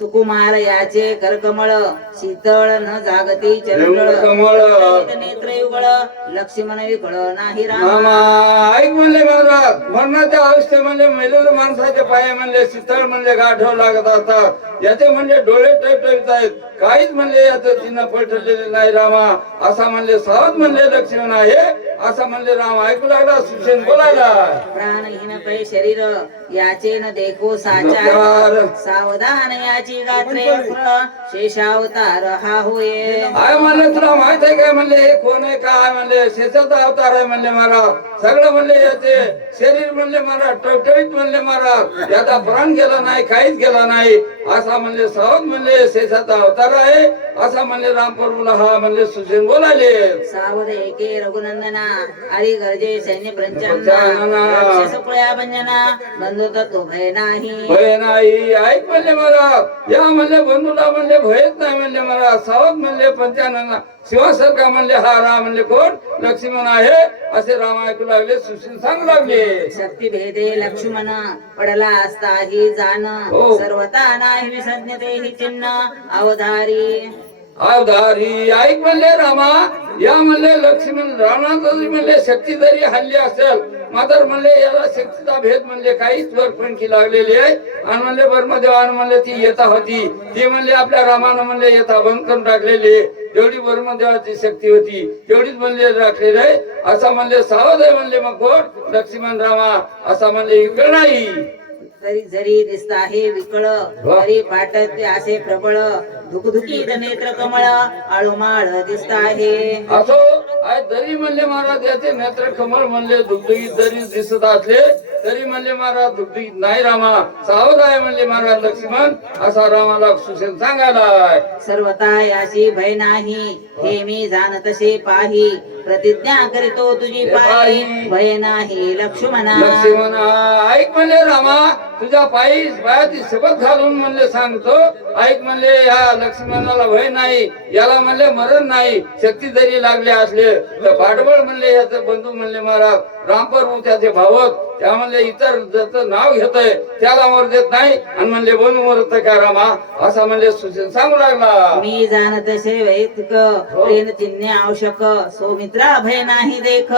सुकुमार याचे करकमळ शीतळ न जागती चंद्र कमळ नेत्र युगळ लक्ष्मण विकळ नाही राम. ऐक म्हणले महाराज मरणाच्या अवस्थेमध्ये मेलेल्या माणसाचे पाय म्हणले शीतळ म्हणजे गाठव लागत असतात. याचे म्हणजे डोळे टवटवीत आहेत. काहीच म्हणले याचं चिन्ह पलटलेले नाही रामा. असा म्हणले सावध म्हणले लक्ष्मण आहे. असं म्हणले राम ऐकू लागला सुशेन बोलायला. प्राणहीन पै शरीर याचे न देखो साचार. सावधान याची गात्रे फळ शेषावतार हा होये. काय म्हणले तुला माहीत आहे काय म्हणले? हे कोण आहे? काय म्हणले? शेषाचा अवतार आहे म्हणले महाराज. सगळं म्हणले याचे. शरीर म्हणले महाराज. टवटवीत म्हणले महाराज. याचा प्राण गेला नाही काहीच गेला नाही. असा म्हणले सावध म्हणले शेषाचा अवतार आहे. असा म्हणले राम प्रभूला हा म्हणले सुशेन बोलायले. सावध एके रघुनंदना हरी गरजे सैन्य सुकळ्या भंजना बंधू तत्व भय नाही. भय नाही. ऐक म्हणले महाराज. या म्हणले बंधूला म्हणले भयच नाही म्हणले महाराज. सावध म्हणले शिवासारखा म्हणले? हा राम म्हणले कोण? लक्ष्मण आहे. असे राम ऐकू लागले सुशील सांगू लागले. शक्ती भेदे लक्ष्मण पडला असता ही जाण. हो. सर्वता नाही विसज्ञते ही चिन्ह अवधारी. अवधारी ऐक म्हणले रामा या म्हणले लक्ष्मण रावणाचा जरी म्हणले शक्ती जरी हल्ली असेल मात्र म्हणले याला शक्तीचा भेद म्हणले काहीच वरपणखी लागलेली आहे. आणि म्हणले ब्रह्मदेवानं म्हणले ती येता होती. ती म्हणले आपल्या रामानं म्हणले येता बंद करून टाकलेली आहे. जेवढी ब्रह्मदेवाची शक्ती होती. तेवढीच म्हणले राखलेली आहे. असा म्हणले सावध आहे म्हणले मग कोण? लक्ष्मण रामा असा म्हणले इकडे नाही. तरी जरी दिसता हे विकळ तरी पाटत असे प्रबळ. धुकधुकीत नेत्र कमळ आळूमाळ दिसता आहे. असो म्हणले महाराज याचे नेत्र कमळ म्हणले जरी दिसत असले तरी म्हणले महाराज नाही रामा. सावध आहे म्हणले महाराज लक्ष्मण असा रामाला सांगायला सर्वता याशी भय नाही हे मी जाण तसे पाही. प्रतिज्ञा करीतो तुझी पाही भय नाही लक्ष्मणा. लक्ष्मण ऐक म्हणले रामा तुझ्या पायी पायाची शपथ घालून म्हणले सांगतो. ऐक म्हणले या लक्ष्मणाला भय नाही याला म्हणले मरण नाही शक्ती जरी लागले असले तर पाठबळ म्हणले याचे बंधू म्हणले महाराज रामप्रभू त्याचे भावत त्या म्हणले इतर ज्याचं नाव घेतोय त्याला मर देत नाही आणि म्हणले बंधू मरत का रामा? असा म्हणले सांगू लागला. मी जाण तसे वैतिक प्रेम चिन्ह आवश्यक सौमित्रा भय नाही देख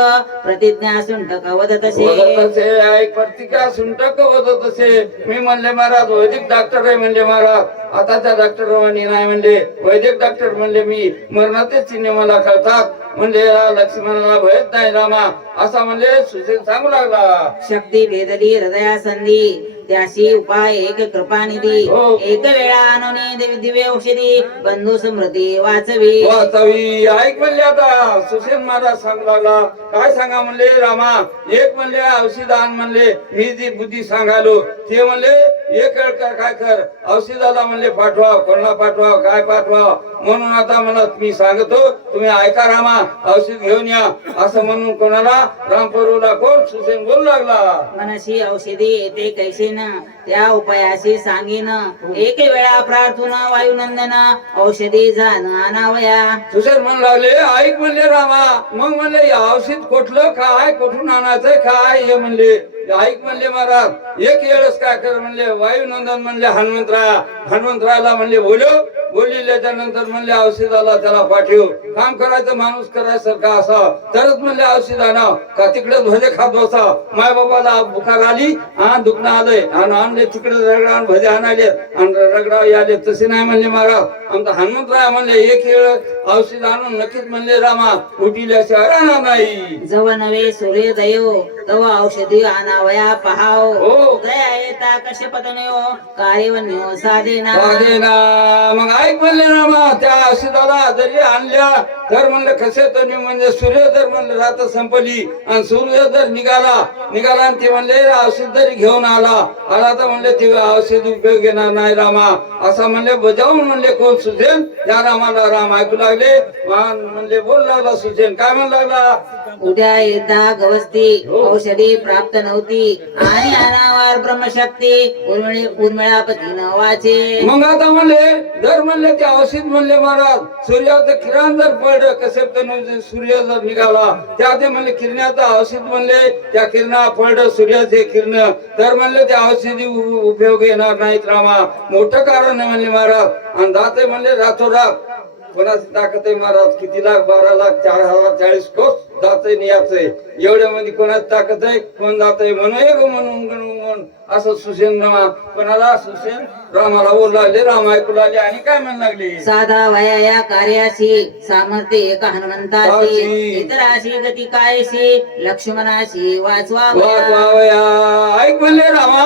प्रतिज्ञा सुंटक वदत असे ऐक प्रतिका सुंटक वदत असे मी म्हणले महाराज वैदिक डॉक्टर आहे म्हणले महाराज. आताच्या डॉक्टर नाही म्हणले वैद्यक डॉक्टर म्हणले मी मरणाचे चिन्ह मला कळतात म्हणले लक्ष्मणाला भयत नाही रामा. असा म्हणले सुशील सांगू लागला. शक्ती भेदली हृदया संधी. त्याशी उपाय एक कृपानिधी. हो. एक वेळा आणून देवी दिव्य औषधी. बंधू समृद्धी वाचवी. वाचवी. ऐक म्हणले आता सुशेन महाराज सांगू लागला. काय सांगा म्हणले रामा? एक म्हणले औषधान म्हणले मी जी बुद्धी सांगालो ते म्हणले एक कर काय कर? औषधाला म्हणले पाठवा कोणाला पाठवा काय पाठवा म्हणून आता मला मी सांगतो तुम्ही ऐका रामा औषध घेऊन या. असं म्हणून कोणाला? रामपूरला कोण? सुशेन बोलू लागला. मनशी औषधी येते कैसेन त्या उपायाशी सांगेन. एक वेळा प्रार्थना वायुनंदना औषधी जाण आणावया. सुशेर म्हणू लागले ऐक म्हणले रामा. मग म्हणले हे औषध कुठलं काय कुठून आणायचं काय हे म्हणले ऐक म्हणले महाराज. एक वेळच काय कर म्हणले वायुनंदन म्हणले हनुमंतरा हनुमंतरायला म्हणले बोलो. बोलिल्याच्या नंतर म्हणले औषधाला त्याला पाठव. काम करायचं माणूस करायसारखा असा. तरच म्हणले औषध आणा का तिकडेच भजे खात बसा. माय बाबाला बुखार आली हा दुखणं आलंय. आणि आणले तिकडे रगडा आणि भजे आणाले आणि रगडा आले तसे नाही म्हणले महाराज. आमचा हनुमंतराय म्हणले एक वेळ औषध आणून नक्कीच म्हणले रामा उठिल्याशिवाय राहणार नाही. जव नवे सूर्योदय तव औषधी आणावया पहाव हो. दया येता कसे पतनयो कार्यवन्यो साधेना. वाजेना मग ऐक म्हणले रामा त्या औषधाला जरी आणल्या तर म्हणलं कसे तर मी म्हणजे सूर्य जर म्हणलं रात संपली आणि सूर्य जर निघाला निघाला आणि ते म्हणले औषध जरी घेऊन आला आला तर म्हणले ते औषध उपयोग घेणार नाही रामा. असं म्हणले बजावून म्हणले कोण सुचेन त्या रामाला राम ऐकू लागले. म्हणले बोल लागला सुचेन काय म्हण लागला? उद्या येता गवस्ती औषधी प्राप्त नव्हती आणि अनावार ब्रह्मशक्ती उर्मिळी उर्मिळापती न वाचे मग आता म्हणले धर्म म्हणले ते औषध म्हणले महाराज सूर्याचं किरण जर पडलं कसे सूर्य जर निघाला. त्या ते म्हणले किरणाचं औषध म्हणले त्या किरणा पडलं सूर्याचे किरण. तर म्हणले ते औषधी उपयोग येणार नाहीत रामा. मोठं कारण आहे म्हणले महाराज. आणि दाते म्हणले रातोरात. कोणाची ताकद आहे महाराज? किती लाख बारा लाख चार हजार चाळीस कोस जाते नियाचंय एवढ्या मध्ये कोणाची ताकद आहे? कोण जात आहे म्हणून असं सुसेन कोणाला सुसेन? रामाला बोलू लागले राम ऐकू लागले आणि काय म्हणू लागले? साधा वया या कार्याशी सामर्थ्य एका हनुमंताशी ताशी. इतराशी गती कायशी लक्ष्मणाशी वाचवा वाह. ऐक म्हणले रामा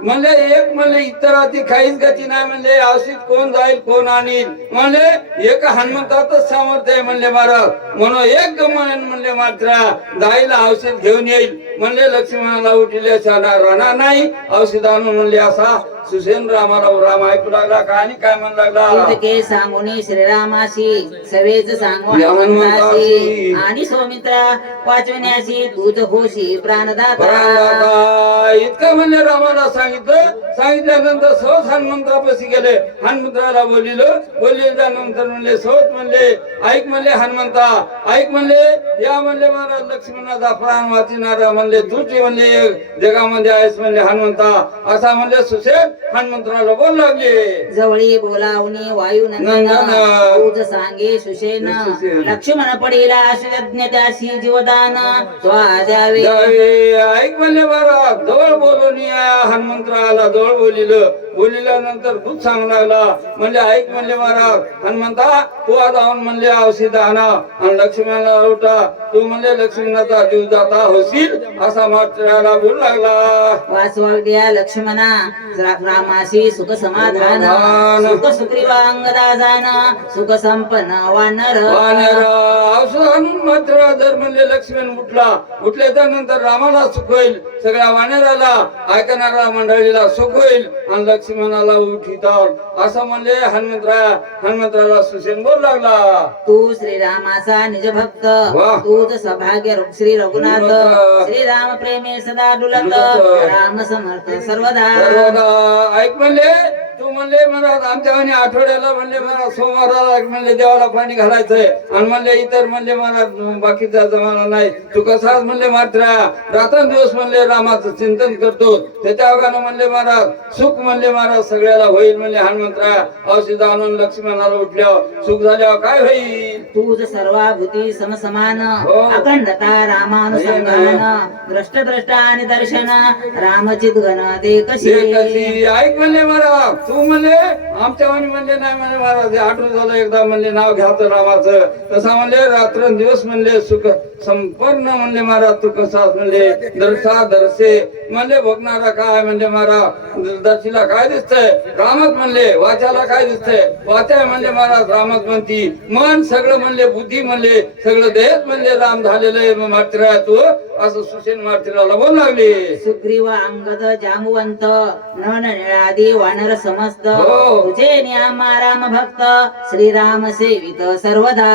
म्हणले एक म्हणले इतराची काहीच गती नाही म्हणले औषध कोण जाईल कोण आणील म्हणले एक हनुमंतातच सामर्थ्य आहे म्हणले महाराज. म्हणून एक गमन म्हणले मात्र जाईल औषध घेऊन येईल. म्हणले लक्ष्मणाला उठले राहणार नाही औषध आणून म्हणले असा सुसेन रामाला राम ऐकू लागला का आणि काय म्हणू लागला? के सांगुनी श्रीरामाशी सवेच सांगू या हनुमंताशी हनुमंताशी. आणि सौमित्रा वाचवण्याशी तूच होशी प्राणदाता. इतकं म्हणले रामाला सांगितलं. सांगितल्यानंतर सहज हनुमंतापाशी गेले. हनुमंताला बोलिलं बोलल्यानंतर म्हणले सहज म्हणले ऐक म्हणले हनुमंता ऐक म्हणले या म्हणले महाराज लक्ष्मणाचा प्राण वाचिणारा म्हणले तूच म्हणले जगामध्ये आहेस म्हणले हनुमंता. असा म्हणले सुशेष हनुमंतराला बोल लागले जवळी बोलावणी वायू नंदन. तूच सांगे सुशेन. लक्ष्मण पडेला सुयज्ञ त्याशी जीवदान द्यावे ऐक म्हणले महाराज जवळ बोलून या हनुमंतराला जवळ बोलिलं बोलिल्यानंतर खूप सांगू लागला. म्हणले ऐक म्हणले महाराज. हनुमंता तू आज जाऊन म्हणले औषध आणा. आणि लक्ष्मणाला उठा तू म्हणले लक्ष्मणाचा जीव जाता होशील असा मात्र बोलू लागला. वासवाद्या लक्ष्मणा रा- रामाशी सुख समाधान. सुख सुग्रीवांगदा जाण सुख संपन्न वानर. वानर. औषध मात्र जर म्हणले लक्ष्मण उठला. उठल्याच्या नंतर रामाला सुख होईल. सगळ्या वानराला ऐकणाऱ्या मंडळीला सुख होईल. आणि लक्ष्मणाला उठितात असं म्हणले हनुमंतराया हनुमंतराला सुसेन बोल लागला तू श्रीरामाचा निज भक्त वाह. तूच सौभाग्य रघु- श्री रघुनाथ रघुनाथ. श्रीराम प्रेमे सदा डुलत डुलत. राम समर्थ सर्वदा सर्वदा ऐक म्हणले तू म्हणले मला आमच्या आठवड्याला म्हणले मला सोमवाराला म्हणले देवाला पाणी घालायचंय. आणि म्हणले इतर म्हणले मला बाकीचा जमाना नाही. तू कसाच म्हणले मात्र रात्रंदिवस म्हणले रामाचं चिंतन करतो. त्याच्या अवघानं म्हणले महाराज सुख म्हणले महाराज सगळ्याला होईल. म्हणले हनुमंतरा औषध आणून लक्ष्मणाला उठल्यावर सुख झाल्यावर काय होईल? तूच सर्वाभूती समसमान हो. अखंडता रामानुसंधान द्रष्ट द्रष्ट आणि दर्शन रामचित गण कशी? कशी? ऐक म्हणले महाराज. तू म्हणले आमच्या म्हणले नाही म्हणे महाराज आठवण झालं एकदा म्हणले नाव घ्यायचं रामाचं तसा म्हणले रात्रंदिवस म्हणले सुख संपन्न म्हणले महाराज तू कसा म्हणले दर्शा दर्शे म्हणले बघणारा काय? म्हणले महाराज दर्शीला काय दिसतंय? रामच म्हणले वाचाला काय दिसतंय? वाचाय म्हणले महाराज रामच म्हणती. मन सगळं म्हणले बुद्धी म्हणले सगळं देहच म्हणले राम झालेलं आहे. मात्र तू असं सुसेन मात्रेला बोल लागले. सुग्रीव अंगद जामवंत नन निळादी वानर समस्त. हो. तुझे नियमा राम भक्त श्रीराम सेवित सर्वदा.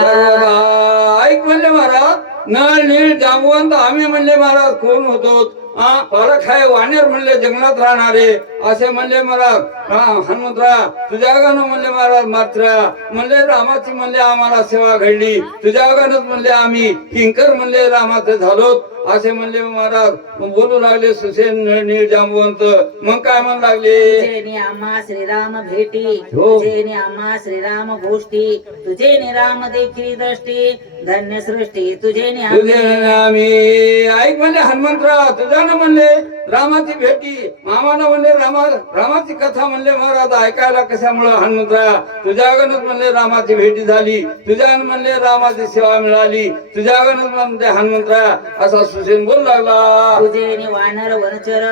ऐक म्हणले महाराज नळ नीळ जांबवंत आम्ही म्हणले महाराज कोण होतो? पालक आहे वानेर म्हणले जंगलात राहणारे. असे म्हणले महाराज हा हनुमंतरा तुझ्या गाणं म्हणले महाराज मात्र. म्हणले रामाची म्हणले आम्हाला सेवा घडली. तुझ्या गाणं म्हणले आम्ही. किंकर म्हणले रामाचे झालो असे म्हणले महाराज बोलू लागले सुसेन जांबवंत. मग काय म्हणू लागले? तुझे नि आम्हा श्रीराम भेटी हो. तुझे आम्हा श्रीराम गोष्टी तुझे नि राम देखील दृष्टी धन्य सृष्टी तुझे नि तुझे आम्ही ऐक म्हणले हनुमंतराव तुझ्या ना म्हणले? रामाची भेटी. मामानं म्हणले रामा रामाची कथा म्हणले महाराज ऐकायला कशामुळं हनुमंतराव तुझ्यागणच म्हणले रामाची भेटी झाली. तुझ्या म्हणले रामाची सेवा मिळाली. तुझ्या गणच म्हणते हनुमंतराव असा सुसेन बोल लागला. तुझे वानर वनचर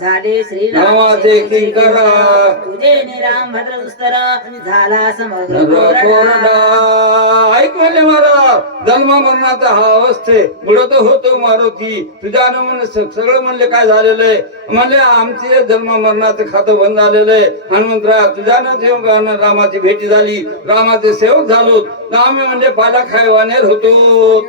झाले श्रीराम रामाचे किंकर. तुझे नि राम भद्र दुस्तर झाला समग्र कोरडा. कोरडा. ऐक म्हणले महाराज जन्म मरणाचा हा अवस्थे. बुडत होतो मारुती. म्हणले स- सगळं म्हणले काय झालेलं आहे? म्हणले आमचे जन्म मरणाचं खातं बंद झालेलं आहे. हनुमंतराव तुझ्यानं रामाची भेटी झाली. रामाचे सेवक झालो आम्ही म्हणजे पाला खाय वानेर होतो.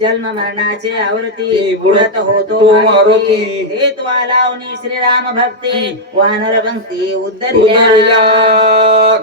जन्म मरणाचे आवृत्ती ती बुडत होतो मारुती. हे त्वा लावणी श्रीराम भक्ती. वानर पंक्ती उद्धरिल्या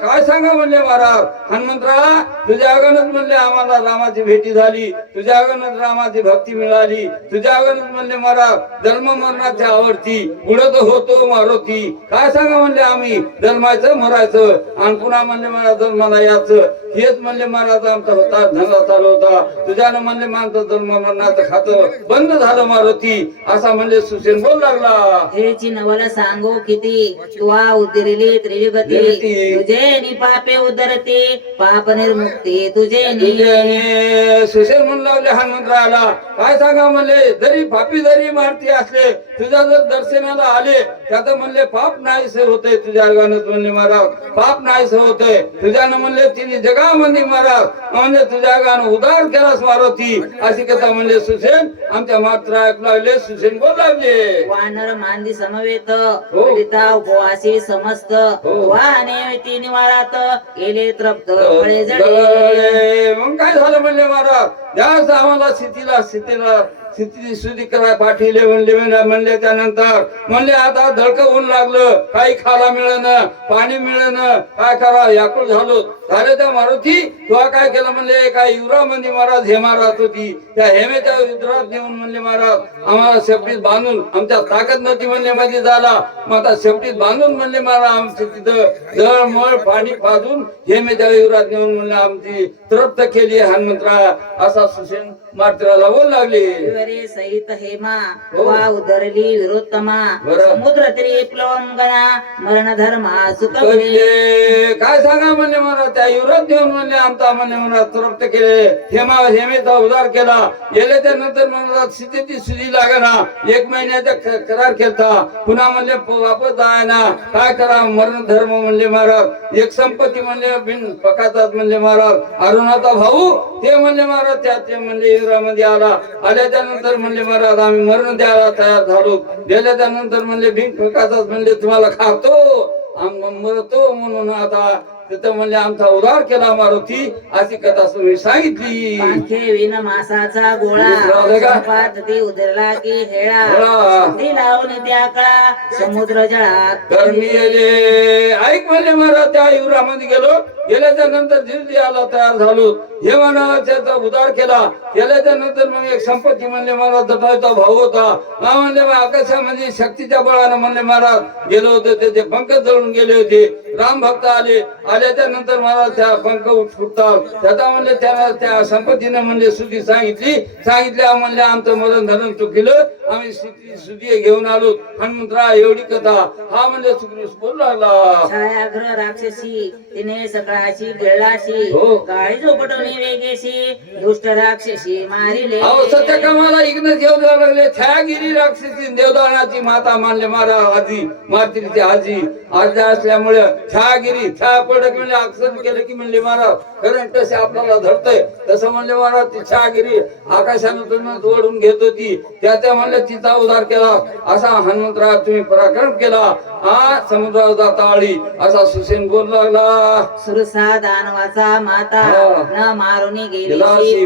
काय सांगा म्हणले महाराज? हनुमंतराव तुझ्या अगणच म्हणले आम्हाला रामाची भेटी झाली. तुझ्या अगणच रामाची भक्ती मिळाली. तुझ्या अगणच म्हणले महाराज जन्म मरणाची आवडती उडत होतो मारुती. काय सांगा म्हणले आम्ही? जन्मायचं मरायचं. आणि पुन्हा म्हणले मला जन्माला यायचं. हेच म्हणले महाराज आमचा होता धंदा चालू होता. तुझ्यानं म्हणले मानतो जन्म मरणाचं खातं बंद झालं मारुती. असा म्हणले सुसेन बोल लागला. हेची नवल सांगू किती? तुवा उद्दिरिली त्रिविगती त्रिविगती. तुझे नि पापे उदरते पाप निर्मुक्ती तुझे नि. सुशेल म्हणून लावले हनुमंतराला काय सांगा म्हणले? जरी पापी जरी मारती असले तुझ्या जर दर्शनाला आले त्याचं म्हणले पाप नाहीसे होते तुझ्या गाणं म्हणले महाराज. पाप नाहीसे होते. तुझ्यानं म्हणले तिने जगामध्ये महाराज. म्हणजे तुझ्या गाणं उदार केलास मारुती. अशी कथा म्हणले सुसेन आमच्या मात्र ऐकू लागले. सुसेन बोल लागले. वानर मांदी समवेत हो. पिता उपवासी समस्त. हो. वाने ती निवारात गेले तृप्त फळे जडे. जळले. मग काय झालं म्हणले महाराज? जास्त आम्हाला स्थितीला स्थितीला स्थिती करा पाठीले म्हणले म्हणले म्हणले त्यानंतर म्हणले आता धडक होऊन लागलं. काही खायला मिळेन पाणी मिळणं काय करा? याकुळ झालो. झाले त्या मारुती तुला काय केलं? म्हणले काय युवरामध्ये महाराज हेमा राहत होती. त्या हेमेच्या युद्रात नेऊन म्हणले महाराज आम्हाला शेपटीत बांधून आमच्या ताकद नव्हती म्हणले मध्ये झाला मग आता शेपटीत बांधून म्हणले महाराज आमचे तिथं जळ मळ पाणी पाजून हेमेच्या युवरात नेऊन म्हणले आमची तृप्त केली हनुमंतरा असा सुसेन मात्र बोल लागले. विवरे सहित हेमा हो. वा उदरली विरोत्तमा. समुद्र तरी प्लवंगना मरण धर्मा कविले काय सांगा म्हणले मला त्या युवरात नेऊन म्हणले आमचा म्हणले मला तृप्त केले. हेमा हेमेचा उदार केला. गेले त्यानंतर मला स्थिती सुधी लागना. एक महिन्याचा करार केलता. पुन्हा म्हणले प- वापस जायना. काय करा? मरण धर्म म्हणले महाराज. एक संपत्ती म्हणले बिन पकातात म्हणले महाराज. अरुणाचा भाऊ ते म्हणले महाराज त्या ते म्हणले इंद्रामध्ये आला. आल्याच्या त्यानंतर म्हणले महाराज आम्ही मरण द्यायला तयार झालो. दिल्या नंतर म्हणले भिंग पकातात म्हणले तुम्हाला खातो आम मरतो म्हणून आता तिथं म्हणले आमचा उदार केला मारुती. अशी कथा तुम्ही सांगितली. विन मासाचा गोळा. ती उदरला की हेळा. ती लावून त्या कळा समुद्र जळात. गरमी येले. ऐक म्हणले महाराज त्या युवरामध्ये गेलो. गेल्याच्यानंतर आला तयार झालो. हे म्हणा त्याचा उदार केला. गेल्याच्यानंतर मग एक संपत्ती म्हणले महाराज दटाचा भाऊ होता. म्हणले मग आकाशामध्ये शक्तीच्या बळानं म्हणले महाराज गेलो होते त्याचे पंख जळून गेले होते. राम भक्त आले. आल्याच्यानंतर महाराज त्या पंख फुटतात त्याचा म्हणले त्याला त्या संपत्तीनं म्हणजे सुधी सांगितली. सांगितल्या म्हणले आमचं मरण धरण चुकलं आम्ही स्थिती सुधी घेऊन आलो. हनुमंतरा एवढी कथा. हा म्हणजे सुग्रीव बोलू लागला. छायाग्र राक्षसी तिने सकाळची गिळलाशी हो. काळी झोपटवणी वेगेशी दुष्ट राक्षसी मारिले. अहो सत्य कामाला इग्न जायला लागले. छायागिरी राक्षसी देवदानाची माता मानले मारा आजी मातृची आजी आजी असल्यामुळे छायागिरी छाया पडक म्हणजे अक्षर केलं की म्हणले महाराज कारण तसे आपल्याला धरतय. तसं म्हणले महाराज ती छायागिरी आकाशानं तुम्ही ओढून घेत होती. त्या त्या म्हणले तिचा उद्धार केला. असा हनुमंतराव तुम्ही पराक्रम केला. हा समुद्रावर जाता आळी असा सुसेन बोल लागला. सुरसा दानवाचा माता. न मारुनी गेली.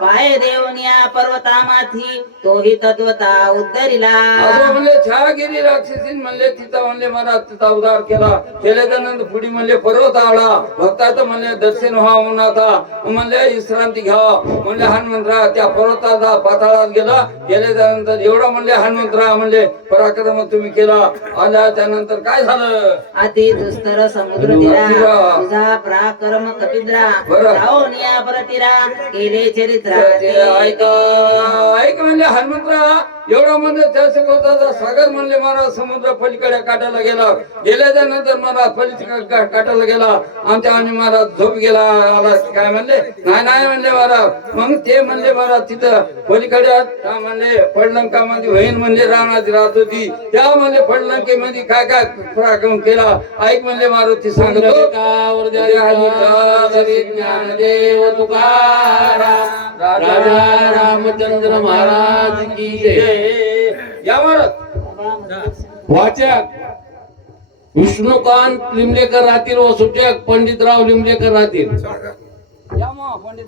पाय देवनिया पर्वतामाथी तोही तत्वता उद्धरिला असं म्हणले छायागिरी राक्षसीन म्हणले तिचा म्हणले मला तिचा उद्धार केला. केल्याच्यानंतर पुढे म्हणले पर्वत आला भक्ताचं म्हणले दर्शन व्हावं म्हणून आता म्हणले विश्रांती घ्यावा म्हणले हनुमंतराव त्या पर्वताचा पाताळात गेला. गेल्याच्यानंतर एवढा म्हणले हनुमंतराव म्हणले पराक्रम तुम्ही केला. आल्या त्यानंतर काय झालं? अति दुस्तर समुद्र तिरा. तुझा पराक्रम कपिद्रा. बरं. जाऊनिया परतिरा केले चरित्रा. ते ऐका ऐक म्हणले हनुमंतराव एवढा म्हणजे त्या सगळ्याचा सागर म्हणले महाराज समुद्र पलीकडे काटायला गेला. गेल्याच्यानंतर महाराज पलीकडे काटायला गेला. आमच्या आणि महाराज झोप गेला. आला काय म्हणले? नाही नाही म्हणले महाराज. मग ते म्हणले महाराज तिथं पलीकडे का म्हणले फडलंकामध्ये वहीन म्हणजे राणाची राहत होती त्या म्हणले फडलंकेमध्ये काय काय पराक्रम केला? ऐक म्हणले मारुती सांगतो. राजा रामचंद्र महाराज की जय. वाचक विष्णुकांत लिमलेकर राहतील व सूचक पंडितराव लिमलेकर राहतील. पंडित